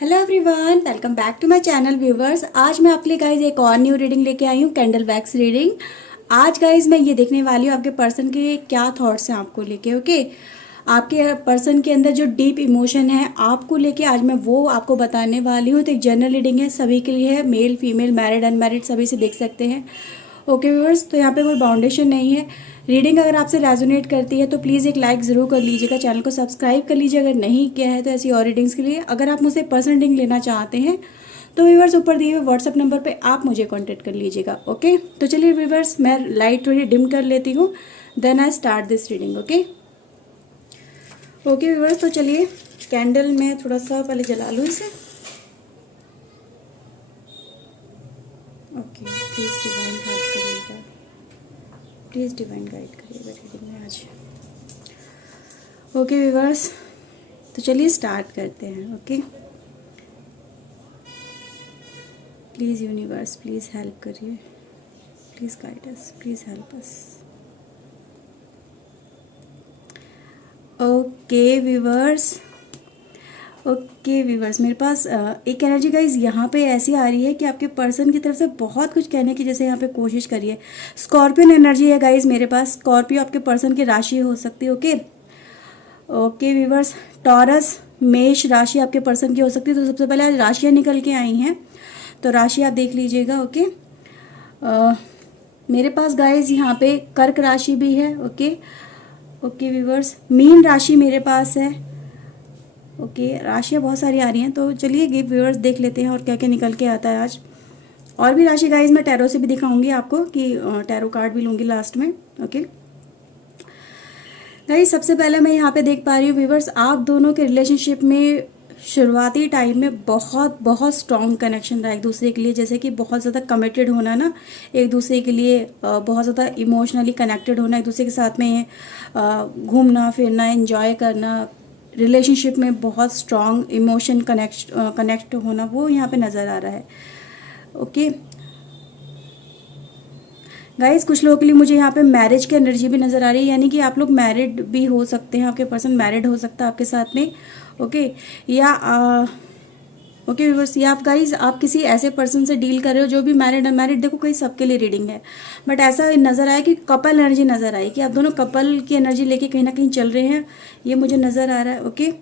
Hello everyone, welcome back to my channel viewers. आज मैं आपके लिए गाइज एक और न्यू रीडिंग लेके आई हूँ, कैंडल वैक्स रीडिंग। आज गाइज मैं ये देखने वाली हूँ आपके पर्सन के क्या थॉट्स हैं आपको लेके। ओके, आपके पर्सन के अंदर जो डीप इमोशन है आपको लेके आज मैं वो आपको बताने वाली हूँ। तो एक जनरल रीडिंग है, सभी के लिए है, मेल फीमेल मैरिड अनमैरिड सभी से देख सकते हैं। ओके व्यूअर्स, तो यहाँ पे कोई बाउंडेशन नहीं है। रीडिंग अगर आपसे रेजोनेट करती है तो प्लीज़ एक लाइक ज़रूर कर लीजिएगा, चैनल को सब्सक्राइब कर लीजिए अगर नहीं किया है तो ऐसी और रीडिंग्स के लिए। अगर आप मुझसे पर्सनल रीडिंग लेना चाहते हैं तो व्यूअर्स ऊपर दिए हुए व्हाट्सअप नंबर पे आप मुझे कांटेक्ट कर लीजिएगा। ओके, तो चलिए व्यूअर्स, मैं लाइट थोड़ी डिम कर लेती हूँ, then I start this reading. Okay okay viewers, तो चलिए कैंडल में थोड़ा सा पहले जला लूँ इसे। ओके, प्लीज़ डिवाइन हेल्प करिएगा, प्लीज़ डिवाइन गाइड करिएगा रीडिंग में आज। ओके व्यूअर्स, तो चलिए स्टार्ट करते हैं। Okay, please universe please help करिए, please guide us, please help us. Okay viewers, okay viewers, मेरे पास एक एनर्जी गाइज यहाँ पे ऐसी आ रही है कि आपके पर्सन की तरफ से बहुत कुछ कहने की जैसे यहाँ पे कोशिश करिए। स्कॉर्पियन एनर्जी है गाइज मेरे पास। स्कॉर्पियो आपके पर्सन की राशि हो सकती है। ओके ओके व्यूवर्स, टॉरस मेष राशि आपके पर्सन की हो सकती है। तो सबसे पहले आज राशियाँ निकल के आई हैं, तो राशि आप देख लीजिएगा। ओके, मेरे पास गाइज यहाँ पे कर्क राशि भी है। ओके ओके व्यूवर्स, मीन राशि मेरे पास है। ओके, राशियाँ बहुत सारी आ रही हैं, तो चलिए गिव व्यूअर्स देख लेते हैं और क्या क्या निकल के आता है आज। और भी राशि गाइज मैं टैरो से भी दिखाऊंगी आपको, कि टैरो कार्ड भी लूंगी लास्ट में। ओके गाइज, सबसे पहले मैं यहाँ पे देख पा रही हूँ व्यूअर्स, आप दोनों के रिलेशनशिप में शुरुआती टाइम में बहुत बहुत स्ट्रॉन्ग कनेक्शन रहा एक दूसरे के लिए, जैसे कि बहुत ज़्यादा कमिटेड होना ना, एक दूसरे के लिए बहुत ज़्यादा इमोशनली कनेक्टेड होना, एक दूसरे के साथ में घूमना फिरना, एंजॉय करना, रिलेशनशिप में बहुत स्ट्रॉन्ग इमोशन कनेक्ट होना, वो यहाँ पे नज़र आ रहा है। ओके गाइस, कुछ लोगों के लिए मुझे यहाँ पे मैरिज की एनर्जी भी नज़र आ रही है, यानी कि आप लोग मैरिड भी हो सकते हैं, आपके पर्सन मैरिड हो सकता है आपके साथ में। ओके, या ओके व्यूअर्स, या आप गाइज आप किसी ऐसे पर्सन से डील कर रहे हो जो भी मैरिड अनमैरिड, देखो कहीं सबके लिए रीडिंग है, बट ऐसा नज़र आया कि कपल एनर्जी नज़र आई, कि आप दोनों कपल की एनर्जी लेके कहीं ना कहीं चल रहे हैं, ये मुझे नज़र आ रहा है। ओके,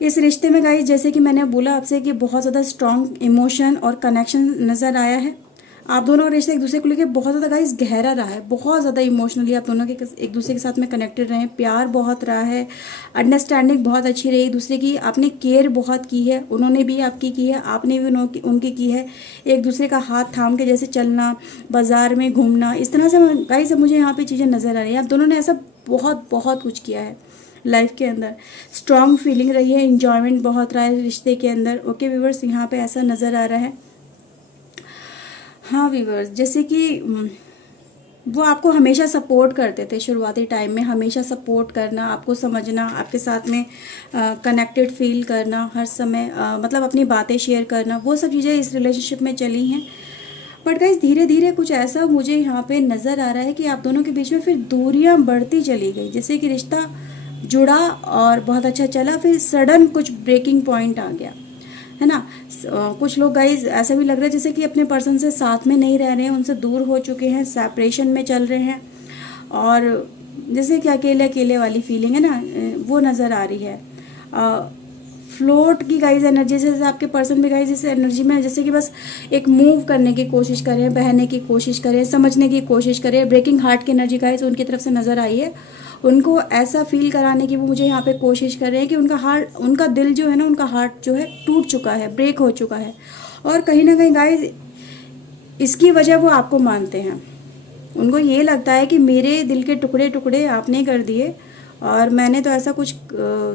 इस रिश्ते में गाइज जैसे कि मैंने बोला आपसे कि बहुत ज़्यादा स्ट्रॉन्ग इमोशन और कनेक्शन नज़र आया है। आप दोनों का रिश्ता एक दूसरे को लेकर बहुत ज़्यादा गाइस गहरा रहा है, बहुत ज़्यादा इमोशनली आप दोनों के एक दूसरे के साथ में कनेक्टेड रहे, प्यार बहुत रहा है, अंडरस्टैंडिंग बहुत अच्छी रही एक दूसरे की, आपने केयर बहुत की है, उन्होंने भी आपकी की है, आपने भी उनकी की है। एक दूसरे का हाथ थाम के जैसे चलना, बाजार में घूमना, इस तरह से गाइस मुझे यहाँ पे चीज़ें नज़र आ रही हैं। आप दोनों ने ऐसा बहुत बहुत कुछ किया है लाइफ के अंदर, स्ट्रॉन्ग फीलिंग रही है, इंजॉयमेंट बहुत रहा है रिश्ते के अंदर। ओके व्यूवर्स, यहाँ पे ऐसा नज़र आ रहा है। हाँ व्यूवर्स, जैसे कि वो आपको हमेशा सपोर्ट करते थे शुरुआती टाइम में, हमेशा सपोर्ट करना, आपको समझना, आपके साथ में कनेक्टेड फील करना, हर समय मतलब अपनी बातें शेयर करना, वो सब चीज़ें इस रिलेशनशिप में चली हैं। बट गाइस धीरे धीरे कुछ ऐसा मुझे यहाँ पे नज़र आ रहा है कि आप दोनों के बीच में फिर दूरियाँ बढ़ती चली गई, जैसे कि रिश्ता जुड़ा और बहुत अच्छा चला, फिर सडन कुछ ब्रेकिंग पॉइंट आ गया, है ना। कुछ लोग गाइज ऐसा भी लग रहा है जैसे कि अपने पर्सन से साथ में नहीं रह रहे हैं, उनसे दूर हो चुके हैं, सेपरेशन में चल रहे हैं, और जैसे कि अकेले अकेले वाली फीलिंग है ना, वो नज़र आ रही है। फ्लोट की गाइज एनर्जी से आपके पर्सन भी गाइज इस एनर्जी में जैसे कि बस एक मूव करने की कोशिश करें, बहने की कोशिश करें, समझने की कोशिश करें। ब्रेकिंग हार्ट की एनर्जी गाइज उनकी तरफ से नज़र आई है, उनको ऐसा फील कराने की वो मुझे यहाँ पे कोशिश कर रहे हैं कि उनका हार्ट, उनका दिल जो है ना, उनका हार्ट जो है टूट चुका है, ब्रेक हो चुका है, और कहीं ना कहीं गाइज इसकी वजह वो आपको मानते हैं। उनको ये लगता है कि मेरे दिल के टुकड़े टुकड़े आपने कर दिए और मैंने तो ऐसा कुछ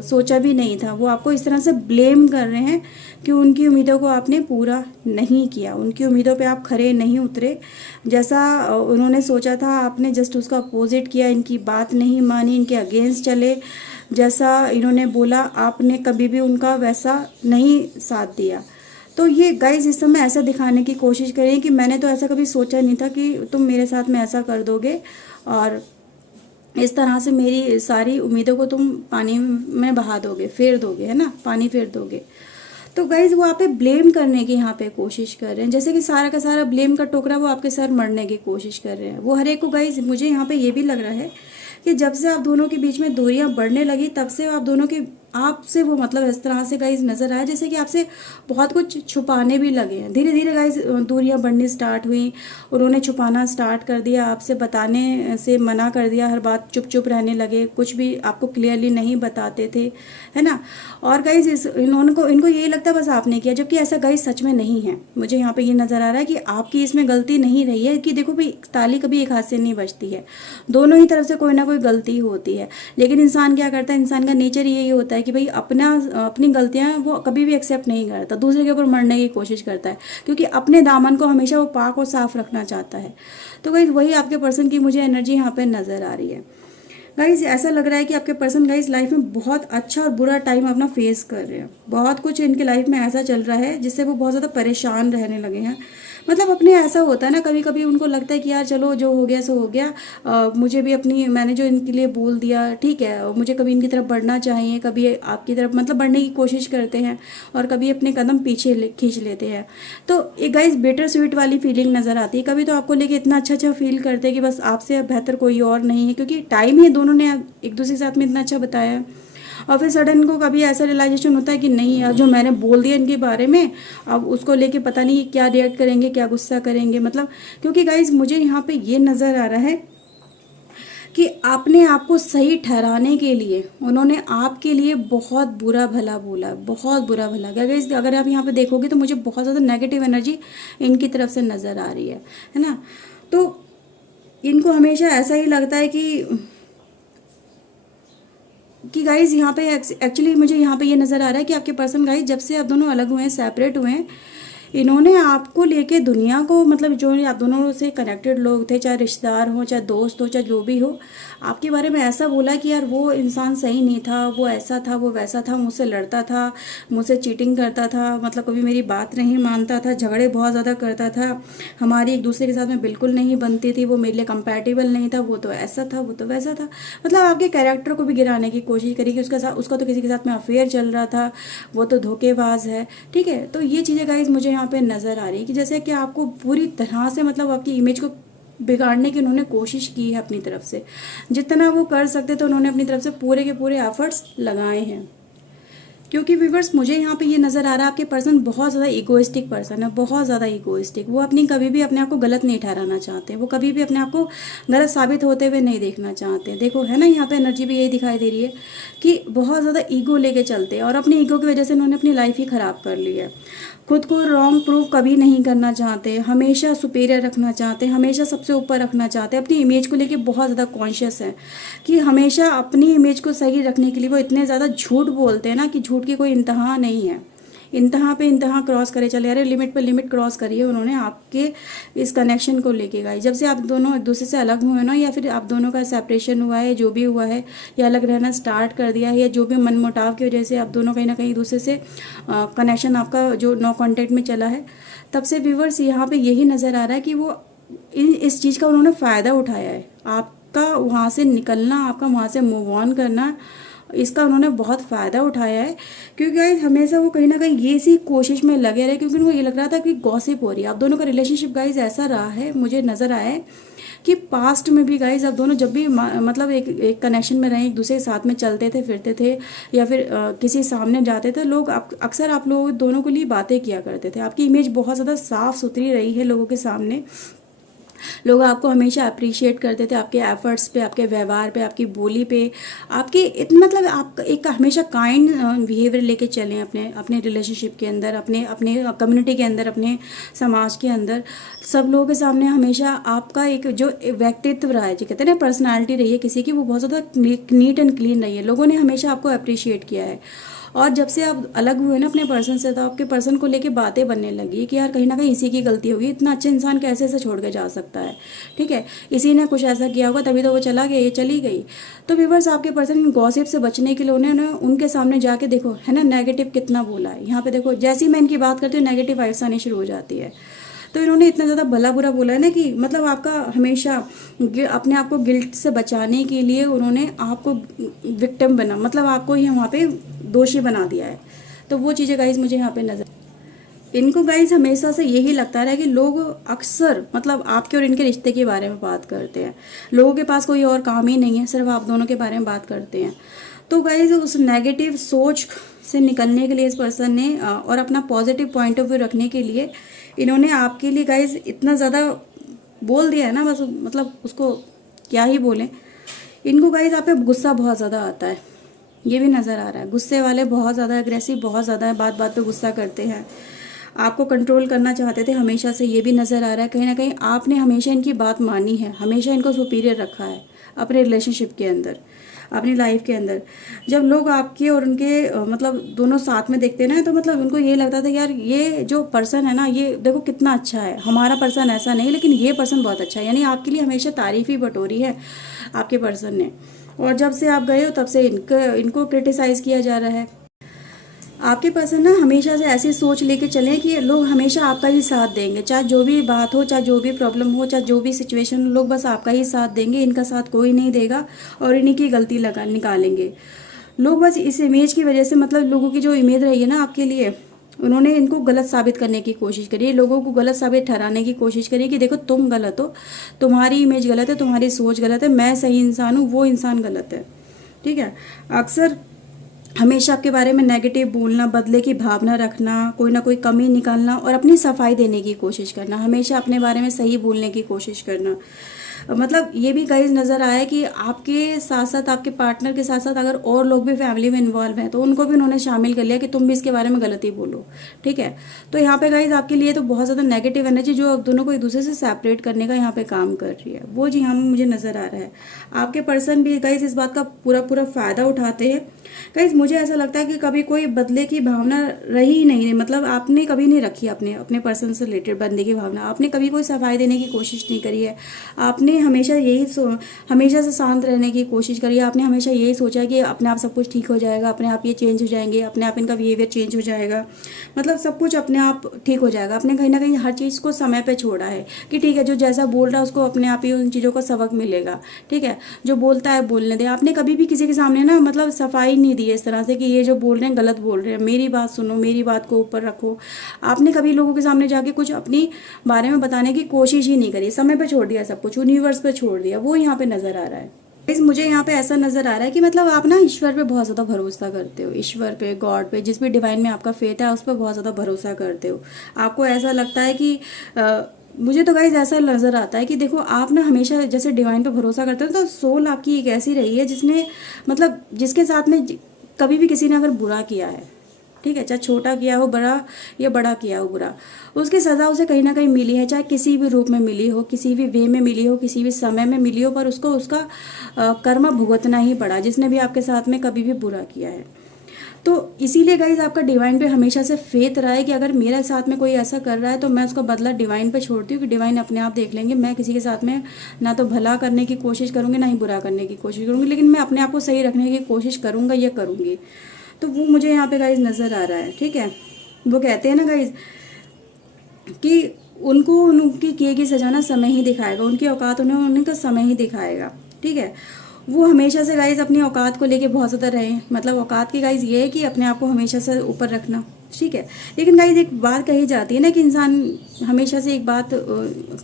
सोचा भी नहीं था। वो आपको इस तरह से ब्लेम कर रहे हैं कि उनकी उम्मीदों को आपने पूरा नहीं किया, उनकी उम्मीदों पे आप खरे नहीं उतरे, जैसा उन्होंने सोचा था आपने जस्ट उसका अपोजिट किया, इनकी बात नहीं मानी, इनके अगेंस्ट चले, जैसा इन्होंने बोला आपने कभी भी उनका वैसा नहीं साथ दिया। तो ये गाइज इस समय ऐसा दिखाने की कोशिश करें कि मैंने तो ऐसा कभी सोचा नहीं था कि तुम मेरे साथ में ऐसा कर दोगे और इस तरह से मेरी सारी उम्मीदों को तुम पानी में बहा दोगे, फेर दोगे, है ना, पानी फेर दोगे। तो गाइज वो आप पे ब्लेम करने की यहाँ पे कोशिश कर रहे हैं, जैसे कि सारा का सारा ब्लेम का टोकरा वो आपके सर मरने की कोशिश कर रहे हैं। वो हर एक को गाइज, मुझे यहाँ पे ये भी लग रहा है कि जब से आप दोनों के बीच में दूरियां बढ़ने लगी तब से आप दोनों के आपसे वो मतलब इस तरह से गाइज नजर आया जैसे कि आपसे बहुत कुछ छुपाने भी लगे हैं। धीरे धीरे गाइज दूरियां बढ़नी स्टार्ट हुई, उन्होंने छुपाना स्टार्ट कर दिया, आपसे बताने से मना कर दिया, हर बात चुप चुप रहने लगे, कुछ भी आपको क्लियरली नहीं बताते थे, है ना। और गाइज इनको यही लगता है बस आपने किया, जबकि ऐसा गाइज सच में नहीं है। मुझे यहाँ पे ये नजर आ रहा है कि आपकी इसमें गलती नहीं रही है, कि देखो भाई ताली कभी एक हाथ से नहीं बजती है, दोनों ही तरफ से कोई ना कोई गलती होती है। लेकिन इंसान क्या करता है, इंसान का नेचर यही होता है कि भाई अपनी गलतियां वो कभी भी एक्सेप्ट नहीं करता, दूसरे के ऊपर मरने की कोशिश करता है, क्योंकि अपने दामन को हमेशा वो पाक और साफ रखना चाहता है। तो गाइज वही आपके पर्सन की मुझे एनर्जी यहाँ पे नजर आ रही है। गाइज ऐसा लग रहा है कि आपके पर्सन गाइज लाइफ में बहुत अच्छा और बुरा टाइम अपना फेस कर रहे हैं। बहुत कुछ इनके लाइफ में ऐसा चल रहा है जिससे वो बहुत ज़्यादा परेशान रहने लगे हैं। मतलब अपने ऐसा होता है ना, कभी कभी उनको लगता है कि यार चलो जो हो गया सो हो गया, मुझे भी मैंने जो इनके लिए बोल दिया ठीक है, मुझे कभी इनकी तरफ बढ़ना चाहिए, कभी आपकी तरफ मतलब बढ़ने की कोशिश करते हैं और कभी अपने कदम पीछे खींच लेते हैं। तो एक गाइज बेटर स्वीट वाली फीलिंग नजर आती है। कभी तो आपको लेके इतना अच्छा अच्छा फील करते हैं कि बस आपसे बेहतर कोई और नहीं है, क्योंकि टाइम ही दोनों ने एक दूसरे के साथ में इतना अच्छा बताया है। और फिर सडन को कभी ऐसा रियलाइजेशन होता है कि नहीं यार, जो मैंने बोल दिया इनके बारे में, अब उसको लेके पता नहीं क्या रिएक्ट करेंगे, क्या गुस्सा करेंगे। मतलब क्योंकि गाइज मुझे यहाँ पे ये नज़र आ रहा है कि आपने आपको सही ठहराने के लिए उन्होंने आपके लिए बहुत बुरा भला बोला, बहुत बुरा भला। गाइज अगर आप यहाँ पे देखोगे तो मुझे बहुत ज़्यादा नेगेटिव एनर्जी इनकी तरफ से नज़र आ रही है ना। तो इनको हमेशा ऐसा ही लगता है कि गाइज यहाँ पे एक्चुअली मुझे यहाँ पे ये नज़र आ रहा है कि आपके पर्सन गाइज जब से आप दोनों अलग हुए हैं, सेपरेट हुए हैं, इन्होंने आपको लेके दुनिया को मतलब जो आप दोनों से कनेक्टेड लोग थे, चाहे रिश्तेदार हो, चाहे दोस्त हो, चाहे जो भी हो, आपके बारे में ऐसा बोला कि यार वो इंसान सही नहीं था, वो ऐसा था, वो वैसा था, मुझसे लड़ता था, मुझसे चीटिंग करता था, मतलब कभी मेरी बात नहीं मानता था, झगड़े बहुत ज़्यादा करता था, हमारी एक दूसरे के साथ में बिल्कुल नहीं बनती थी, वो मेरे लिए कंपैटिबल नहीं था, वो तो ऐसा था, वो तो वैसा था। मतलब आपके कैरेक्टर को भी गिराने की कोशिश करी कि उसका तो किसी के साथ में अफेयर चल रहा था, वो तो धोखेबाज है, ठीक है। तो ये चीज़ें गाइज मुझे यहाँ पे नज़र आ रही है कि जैसे कि आपको पूरी तरह से मतलब आपकी इमेज को बिगाड़ने की उन्होंने कोशिश की है अपनी तरफ से। जितना वो कर सकते थे उन्होंने अपनी तरफ से पूरे के पूरे एफर्ट्स लगाए हैं। क्योंकि व्यूअर्स मुझे यहाँ पे ये नज़र आ रहा है आपके पर्सन बहुत ज़्यादा इगोइस्टिक पर्सन है, बहुत ज़्यादा इगोइस्टिक। वो कभी भी अपने आप को गलत नहीं ठहराना चाहते, वो कभी भी अपने आप को गलत साबित होते हुए नहीं देखना चाहते। देखो है ना, यहाँ पे एनर्जी भी यही दिखाई दे रही है कि बहुत ज़्यादा ईगो लेके चलते हैं और अपनी ईगो की वजह से उन्होंने अपनी लाइफ ही ख़राब कर ली है। खुद को रॉन्ग प्रूव कभी नहीं करना चाहते, हमेशा सुपीरियर रखना चाहते, हमेशा सबसे ऊपर रखना चाहते, अपनी इमेज को लेके बहुत ज़्यादा कॉन्शियस है कि हमेशा अपनी इमेज को सही रखने के लिए वो इतने ज़्यादा झूठ बोलते हैं ना कि झूठ की कोई इंतहा नहीं है। इंतहा पे इंतहा क्रॉस करे चले, अरे लिमिट पे लिमिट क्रॉस करी है उन्होंने आपके इस कनेक्शन को लेके। गाइस जब से आप दोनों एक दूसरे से अलग हुए ना, या फिर आप दोनों का सेपरेशन हुआ है, जो भी हुआ है, या अलग रहना स्टार्ट कर दिया है, या जो भी मनमुटाव की वजह से आप दोनों कहीं ना कहीं एक दूसरे से कनेक्शन आपका जो नो कॉन्टेक्ट में चला है, तब से व्यूअर्स यहाँ पे यही नज़र आ रहा है कि वो इस चीज़ का उन्होंने फ़ायदा उठाया है। आपका वहाँ से निकलना, आपका वहाँ से मूव ऑन करना, इसका उन्होंने बहुत फ़ायदा उठाया है। क्योंकि गाइज हमेशा वो कहीं ना कहीं ये सी कोशिश में लगे रहे, क्योंकि उनको ये लग रहा था कि गॉसिप हो रही है। आप दोनों का रिलेशनशिप गाइज ऐसा रहा है, मुझे नज़र आया है कि पास्ट में भी गाइज आप दोनों जब भी मतलब एक कनेक्शन में रहे, एक दूसरे के साथ में चलते थे, फिरते थे, या फिर किसी सामने जाते थे, लोग अक्सर आप लोग दोनों के लिए बातें किया करते थे। आपकी इमेज बहुत ज़्यादा साफ सुथरी रही है लोगों के सामने। लोग आपको हमेशा अप्रिशिएट करते थे आपके एफर्ट्स पे, आपके व्यवहार पे, आपकी बोली पे, आपके मतलब आप एक हमेशा काइंड बिहेवियर लेके चलें अपने रिलेशनशिप के अंदर, अपने कम्युनिटी के अंदर, अपने समाज के अंदर, सब लोगों के सामने हमेशा आपका एक जो व्यक्तित्व रहा है, जो कहते हैं ना पर्सनैलिटी रही है किसी की, वो बहुत ज़्यादा नीट एंड क्लीन रही है। लोगों ने हमेशा आपको अप्रिशिएट किया है। और जब से आप अलग हुए ना अपने पर्सन से, तो आपके पर्सन को लेके बातें बनने लगी कि यार कहीं ना कहीं इसी की गलती होगी, इतना अच्छा इंसान कैसे ऐसे छोड़ के जा सकता है, ठीक है, इसी ने कुछ ऐसा किया होगा तभी तो वो चला गया, ये चली गई। तो व्यूअर्स आपके पर्सन गॉसिप से बचने के लिए उन्होंने उनके सामने जाके देखो है ना नेगेटिव कितना बोला है। यहाँ पे देखो जैसे ही मैं इनकी बात करती हूँ नेगेटिव वाइब्स आनी शुरू हो जाती है। तो इन्होंने इतना ज़्यादा भला बुरा बोला है ना कि मतलब आपका हमेशा अपने आप को गिल्ट से बचाने के लिए उन्होंने आपको विक्टिम बना, मतलब आपको ही वहाँ पे दोषी बना दिया है। तो वो चीज़ें गाइज मुझे यहाँ पे नजर, इनको गाइज हमेशा से यही लगता रहा कि लोग अक्सर मतलब आपके और इनके रिश्ते के बारे में बात करते हैं, लोगों के पास कोई और काम ही नहीं है, सिर्फ आप दोनों के बारे में बात करते हैं। तो गाइज उस नेगेटिव सोच से निकलने के लिए इस पर्सन ने और अपना पॉजिटिव पॉइंट ऑफ व्यू रखने के लिए इन्होंने आपके लिए गाइज इतना ज़्यादा बोल दिया है ना, बस मतलब उसको क्या ही बोलें। इनको गाइज आप पे गुस्सा बहुत ज़्यादा आता है, ये भी नज़र आ रहा है। गुस्से वाले बहुत ज़्यादा एग्रेसिव बहुत ज़्यादा है, बात बात पे गुस्सा करते हैं, आपको कंट्रोल करना चाहते थे हमेशा से, ये भी नज़र आ रहा है। कहीं ना कहीं आपने हमेशा इनकी बात मानी है, हमेशा इनको सुपीरियर रखा है अपने रिलेशनशिप के अंदर, अपनी लाइफ के अंदर। जब लोग आपके और उनके मतलब दोनों साथ में देखते हैं ना, तो मतलब उनको ये लगता था यार ये जो पर्सन है ना, ये देखो कितना अच्छा है, हमारा पर्सन ऐसा नहीं लेकिन ये पर्सन बहुत अच्छा है। यानी आपके लिए हमेशा तारीफ ही बटोरी है आपके पर्सन ने। और जब से आप गए हो तब से इनको क्रिटिसाइज किया जा रहा है। आपके पर्सन ना हमेशा से ऐसी सोच लेके चले कि लोग हमेशा आपका ही साथ देंगे, चाहे जो भी बात हो, चाहे जो भी प्रॉब्लम हो, चाहे जो भी सिचुएशन हो, लोग बस आपका ही साथ देंगे, इनका साथ कोई नहीं देगा और इन्हीं की गलती लगा निकालेंगे लोग। बस इस इमेज की वजह से मतलब लोगों की जो इमेज रही है ना आपके लिए, उन्होंने इनको गलत साबित करने की कोशिश करी है, लोगों को गलत साबित ठहराने की कोशिश करी कि देखो तुम गलत हो, तुम्हारी इमेज गलत है, तुम्हारी सोच गलत है, मैं सही इंसान हूँ, वो इंसान गलत है। ठीक है, अक्सर हमेशा आपके बारे में नेगेटिव बोलना, बदले की भावना रखना, कोई ना कोई कमी निकालना और अपनी सफाई देने की कोशिश करना, हमेशा अपने बारे में सही बोलने की कोशिश करना। मतलब ये भी गाइज नज़र आया कि आपके साथ साथ आपके पार्टनर के साथ साथ अगर और लोग भी फैमिली में इन्वॉल्व हैं तो उनको भी उन्होंने शामिल कर लिया कि तुम भी इसके बारे में गलत ही बोलो। ठीक है, तो यहाँ पे गाइज आपके लिए तो बहुत ज़्यादा नेगेटिव एनर्जी जो आप दोनों को एक दूसरे से सेपरेट करने का यहाँ पे काम कर रही है, वो जी यहाँ मुझे नज़र आ रहा है। आपके पर्सन भी गाइज इस बात का पूरा पूरा फ़ायदा उठाते हैं। गाइज मुझे ऐसा लगता है कि कभी कोई बदले की भावना रही ही नहीं, मतलब आपने कभी नहीं रखी अपने पर्सन से रिलेटेड बदले की भावना, आपने कभी कोई सफाई देने की कोशिश नहीं करी है, आपने हमेशा हमेशा से शांत रहने की कोशिश करी है, आपने हमेशा यही सोचा है कि अपने आप सब कुछ ठीक हो जाएगा, अपने आप ये चेंज हो जाएंगे, अपने आप इनका बिहेवियर चेंज हो जाएगा, मतलब सब कुछ अपने आप ठीक हो जाएगा। आपने कहीं ना कहीं हर चीज़ को समय पे छोड़ा है कि ठीक है जो जैसा बोल रहा है उसको अपने आप ही उन चीज़ों का सबक मिलेगा। ठीक है, जो बोलता है बोलने दे। आपने कभी भी किसी के सामने ना मतलब सफाई नहीं दी है इस तरह से कि ये जो बोल रहे हैं गलत बोल रहे हैं, मेरी बात सुनो, मेरी बात को ऊपर रखो। आपने कभी लोगों के सामने जाके कुछ अपनी बारे में बताने की कोशिश ही नहीं करी, समय पे छोड़ दिया, सब कुछ यूनिवर्स पे छोड़ दिया, वो यहाँ पे नजर आ रहा है। मुझे यहाँ पे ऐसा नजर आ रहा है कि मतलब आप ना ईश्वर पे बहुत ज़्यादा भरोसा करते हो, ईश्वर पे, गॉड पे, जिस भी डिवाइन में आपका फेथ है उस पर बहुत ज़्यादा भरोसा करते हो। आपको ऐसा लगता है कि मुझे तो गाइज ऐसा नज़र आता है कि देखो आप ना हमेशा जैसे डिवाइन पे भरोसा करते हो, तो सोल आपकी एक ऐसी रही है जिसने मतलब जिसके साथ में कभी भी किसी ने अगर बुरा किया है, ठीक है, चाहे छोटा किया हो बड़ा या बड़ा किया हो बुरा, उसकी सज़ा उसे कहीं ना कहीं मिली है, चाहे किसी भी रूप में मिली हो, किसी भी वे में मिली हो, किसी भी समय में मिली हो, पर उसको उसका कर्म भुगतना ही पड़ा जिसने भी आपके साथ में कभी भी बुरा किया है। तो इसीलिए गाइज आपका डिवाइन पे हमेशा से फेथ रहा है कि अगर मेरे साथ में कोई ऐसा कर रहा है तो मैं उसका बदला डिवाइन पे छोड़ती हूँ कि डिवाइन अपने आप देख लेंगे। मैं किसी के साथ में ना तो भला करने की कोशिश करूँगी ना ही बुरा करने की कोशिश करूँगी, लेकिन मैं अपने आप को सही रखने की कोशिश करूँगा या करूँगी। तो वो मुझे यहाँ पे गाइज नज़र आ रहा है। ठीक है, वो कहते हैं ना गाइज कि उनको उनकी किए की सजा ना समय ही दिखाएगा, उनकी औकात उन्हें उनका समय ही दिखाएगा। ठीक है, वो हमेशा से गाइज अपनी औकात को लेके बहुत ज़्यादा रहे, मतलब औकात की गाइज ये है कि अपने आप को हमेशा से ऊपर रखना। ठीक है, लेकिन गाइज एक बात कही जाती है ना कि इंसान हमेशा से एक बात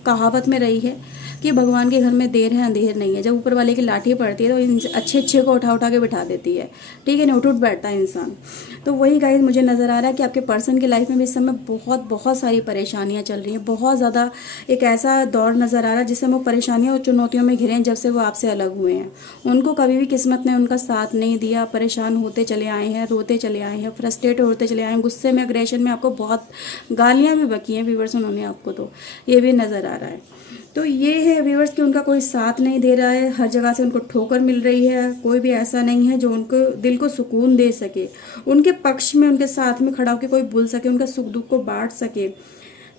कहावत में रही है कि भगवान के घर में देर है अंधेर नहीं है। जब ऊपर वाले की लाठी पड़ती है तो अच्छे अच्छे को उठा उठा के बिठा देती है। ठीक है ना, उठ उठ बैठता है इंसान। तो वही गाइज मुझे नज़र आ रहा है कि आपके पर्सन की लाइफ में भी इस समय बहुत सारी परेशानियां चल रही हैं, बहुत ज़्यादा एक ऐसा दौर नज़र आ रहा है जिससे वो परेशानियों और चुनौतियों में घिरे हैं जब से वो आपसे अलग हुए हैं। उनको कभी भी किस्मत ने उनका साथ नहीं दिया, परेशान होते चले आए हैं, रोते चले आए हैं, फ्रस्ट्रेट होते चले आए हैं, गुस्से में, अग्रेशन में, आपको बहुत गालियाँ भी बकी हैं व्यूवर्स उन्होंने आपको, तो ये भी नज़र आ रहा है। तो ये है व्यूअर्स कि उनका कोई साथ नहीं दे रहा है, हर जगह से उनको ठोकर मिल रही है, कोई भी ऐसा नहीं है जो उनको दिल को सुकून दे सके, उनके पक्ष में, उनके साथ में खड़ा होकर कोई बोल सके, उनका सुख दुख को बांट सके।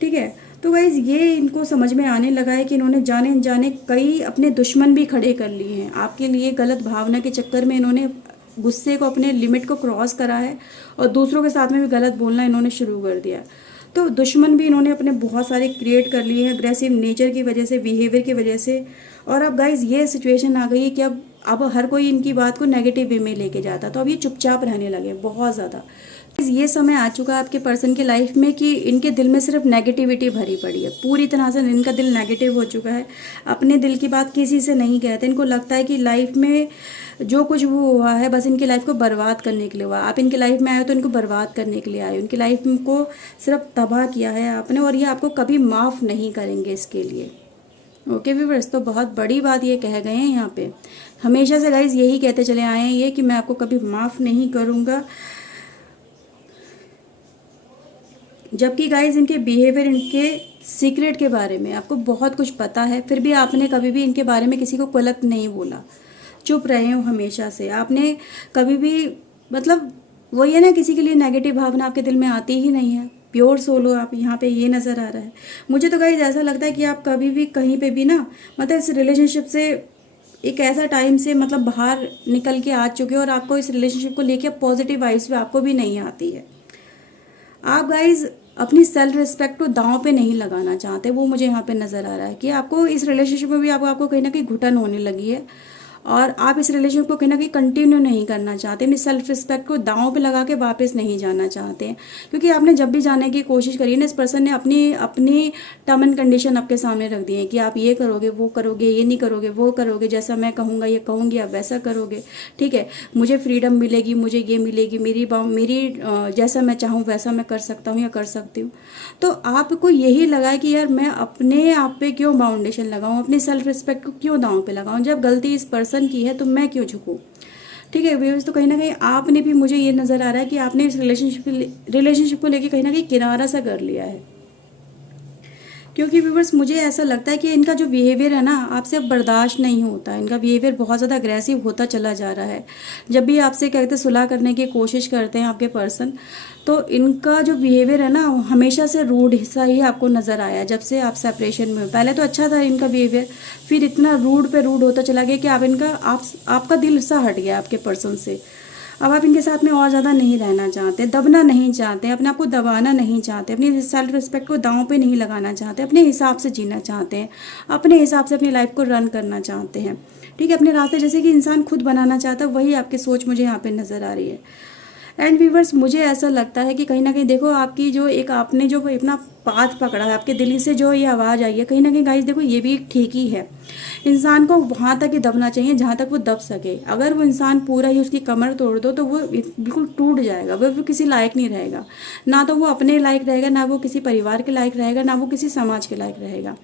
ठीक है, तो गाइज ये इनको समझ में आने लगा है कि इन्होंने जाने अनजाने कई अपने दुश्मन भी खड़े कर लिए हैं आपके लिए। गलत भावना के चक्कर में इन्होंने गुस्से को, अपने लिमिट को क्रॉस करा है और दूसरों के साथ में भी गलत बोलना इन्होंने शुरू कर दिया। तो दुश्मन भी इन्होंने अपने बहुत सारे क्रिएट कर लिए हैं अग्रेसिव नेचर की वजह से, बिहेवियर की वजह से। और अब गाइज ये सिचुएशन आ गई है कि अब हर कोई इनकी बात को नेगेटिव वे में लेके जाता, तो अब ये चुपचाप रहने लगे, बहुत ज़्यादा ये समय आ चुका है आपके पर्सन की लाइफ में कि इनके दिल में सिर्फ नेगेटिविटी भरी पड़ी है, पूरी तरह से इनका दिल नेगेटिव हो चुका है। अपने दिल की बात किसी से नहीं कहते। इनको लगता है कि लाइफ में जो कुछ वो हुआ है बस इनकी लाइफ को बर्बाद करने के लिए हुआ। आप इनकी लाइफ में आए हो तो इनको बर्बाद करने के लिए आए हो। इनकी लाइफ को सिर्फ तबाह किया है आपने, और ये आपको कभी माफ़ नहीं करेंगे इसके लिए। ओके व्यूअर्स, तो बहुत बड़ी बात ये कह गए हैं यहाँ पे। हमेशा से गाइज यही कहते चले आए हैं ये कि मैं आपको कभी माफ़ नहीं करूँगा। जबकि गाइज इनके बिहेवियर, इनके सीक्रेट के बारे में आपको बहुत कुछ पता है, फिर भी आपने कभी भी इनके बारे में किसी को गलत नहीं बोला, चुप रहे हो हमेशा से। आपने कभी भी मतलब वही है ना, किसी के लिए नेगेटिव भावना आपके दिल में आती ही नहीं है। प्योर सोल हो आप, यहाँ पे ये नज़र आ रहा है मुझे तो गाइज। ऐसा लगता है कि आप कभी भी कहीं पे भी ना मतलब इस रिलेशनशिप से एक ऐसा टाइम से मतलब बाहर निकल के आ चुके हो, और आपको इस रिलेशनशिप को लेके पॉजिटिव वाइब्स भी आपको भी नहीं आती है। आप गाइज अपनी सेल्फ रिस्पेक्ट को दांव पे नहीं लगाना चाहते, वो मुझे यहाँ पे नज़र आ रहा है कि आपको इस रिलेशनशिप में भी आपको कहीं ना कहीं घुटन होने लगी है, और आप इस रिलेशनशिप को कहीं ना कहीं कंटिन्यू नहीं करना चाहते। अपनी सेल्फ रिस्पेक्ट को दांव पे लगा के वापस नहीं जाना चाहते हैं, क्योंकि आपने जब भी जाने की कोशिश करी ना, इस पर्सन ने अपनी अपनी टर्म एंड कंडीशन आपके सामने रख दिए कि आप ये करोगे, वो करोगे, ये नहीं करोगे, वो करोगे, जैसा मैं कहूँगा ये कहूँगी, आप वैसा करोगे, ठीक है, मुझे फ्रीडम मिलेगी, मुझे ये मिलेगी, मेरी जैसा मैं चाहूँ वैसा मैं कर सकता हूँ या कर सकती हूँ। तो आपको यही लगा है कि यार मैं अपने आप पे क्यों बाउंडेशन लगाऊँ, अपनी सेल्फ रिस्पेक्ट को क्यों दांव पे लगाऊँ, जब गलती इस पर्सन की है तो मैं क्यों झुकूं। ठीक है व्यूअर्स, तो कहीं ना कहीं आपने भी, मुझे ये नज़र आ रहा है कि आपने इस रिलेशनशिप को लेके कहीं ना कहीं किनारा सा कर लिया है। क्योंकि व्यूअर्स मुझे ऐसा लगता है कि इनका जो बिहेवियर है ना आपसे अब बर्दाश्त नहीं होता है। इनका बिहेवियर बहुत ज़्यादा अग्रेसिव होता चला जा रहा है। जब भी आपसे कहते सुलह करने की कोशिश करते हैं आपके पर्सन, तो इनका जो बिहेवियर है ना हमेशा से रूड हिस्सा ही आपको नज़र आया। जब से आप सेपरेशन में, पहले तो अच्छा था इनका बिहेवियर, फिर इतना रूड पे रूड होता चला गया कि आपका दिल सा हट गया आपके पर्सन से। अब आप इनके साथ में और ज़्यादा नहीं रहना चाहते, दबना नहीं चाहते, अपने आप को दबाना नहीं चाहते, अपनी सेल्फ रिस्पेक्ट को दांव पे नहीं लगाना चाहते, अपने हिसाब से जीना चाहते हैं, अपने हिसाब से अपनी लाइफ को रन करना चाहते हैं। ठीक है, अपने रास्ते जैसे कि इंसान खुद बनाना चाहता है, वही आपकी सोच मुझे यहाँ पे नज़र आ रही है। एंड व्यूवर्स मुझे ऐसा लगता है कि कहीं ना कहीं देखो आपकी जो एक आपने जो अपना पाथ पकड़ा है, आपके दिल से जो ये आवाज़ आई है, कहीं ना कहीं गाइस देखो ये भी ठीक ही है। इंसान को वहाँ तक ही दबना चाहिए जहाँ तक वो दब सके। अगर वो इंसान पूरा ही उसकी कमर तोड़ दो तो वो बिल्कुल टूट जाएगा, वो किसी लायक नहीं रहेगा। ना तो वो अपने लायक रहेगा, ना वो किसी परिवार के लायक रहेगा, ना वो किसी समाज के लायक रहेगा।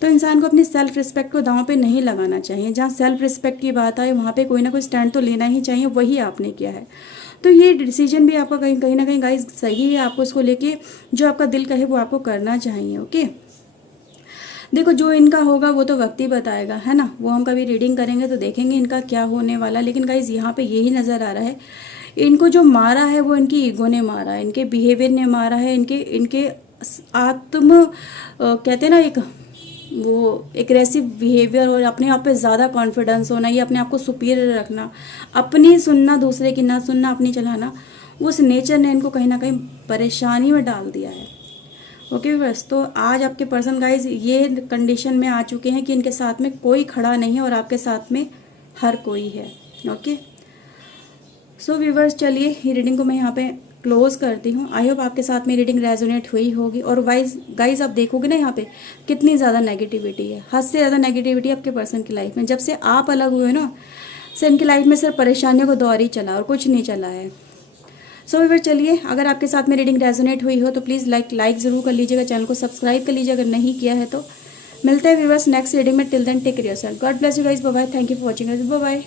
तो इंसान को अपनी सेल्फ रिस्पेक्ट को दांव पे नहीं लगाना चाहिए। जहाँ सेल्फ रिस्पेक्ट की बात आए वहाँ पे कोई ना कोई स्टैंड तो लेना ही चाहिए, वही आपने किया है। तो ये डिसीजन भी आपका कहीं ना कहीं गाइस सही है। आपको इसको लेके जो आपका दिल कहे वो आपको करना चाहिए। ओके, देखो जो इनका होगा वो तो वक्त ही बताएगा, है ना। वो हम कभी रीडिंग करेंगे तो देखेंगे इनका क्या होने वाला। लेकिन गाइस यहाँ पे यही नज़र आ रहा है, इनको जो मारा है वो इनकी ईगो ने मारा है, इनके बिहेवियर ने मारा है, इनके आत्म कहते हैं ना एक वो एग्रेसिव बिहेवियर और अपने आप पे ज़्यादा कॉन्फिडेंस होना, ये अपने आप को सुपीरियर रखना, अपनी सुनना दूसरे की ना सुनना, अपनी चलाना, उस नेचर ने इनको कहीं ना कहीं परेशानी में डाल दिया है। ओके बस, तो आज आपके पर्सन गाइज ये कंडीशन में आ चुके हैं कि इनके साथ में कोई खड़ा नहीं है और आपके साथ में हर कोई है। ओके सो व्यूवर्स, चलिए ये रीडिंग को मैं यहाँ पे क्लोज करती हूँ। आई होप आपके साथ में रीडिंग रेजोनेट हुई होगी। और गाइज आप देखोगे ना यहाँ पे कितनी ज़्यादा नेगेटिविटी है, हद से ज़्यादा नेगेटिविटी आपके पर्सन की लाइफ में। जब से आप अलग हुए ना, से इनकी लाइफ में सिर्फ परेशानियों का दौर ही चला और कुछ नहीं चला है। सो व्यूअर्स चलिए, अगर आपके साथ में रीडिंग रेजोनेट हुई हो तो प्लीज़ लाइक ज़रूर कर लीजिएगा, चैनल को सब्सक्राइब कर लीजिए अगर नहीं किया है तो। मिलते हैं व्यूअर्स नेक्स्ट रीडिंग में। Till then take care yourself, God bless you guys, bye bye, thank you for watching, bye bye.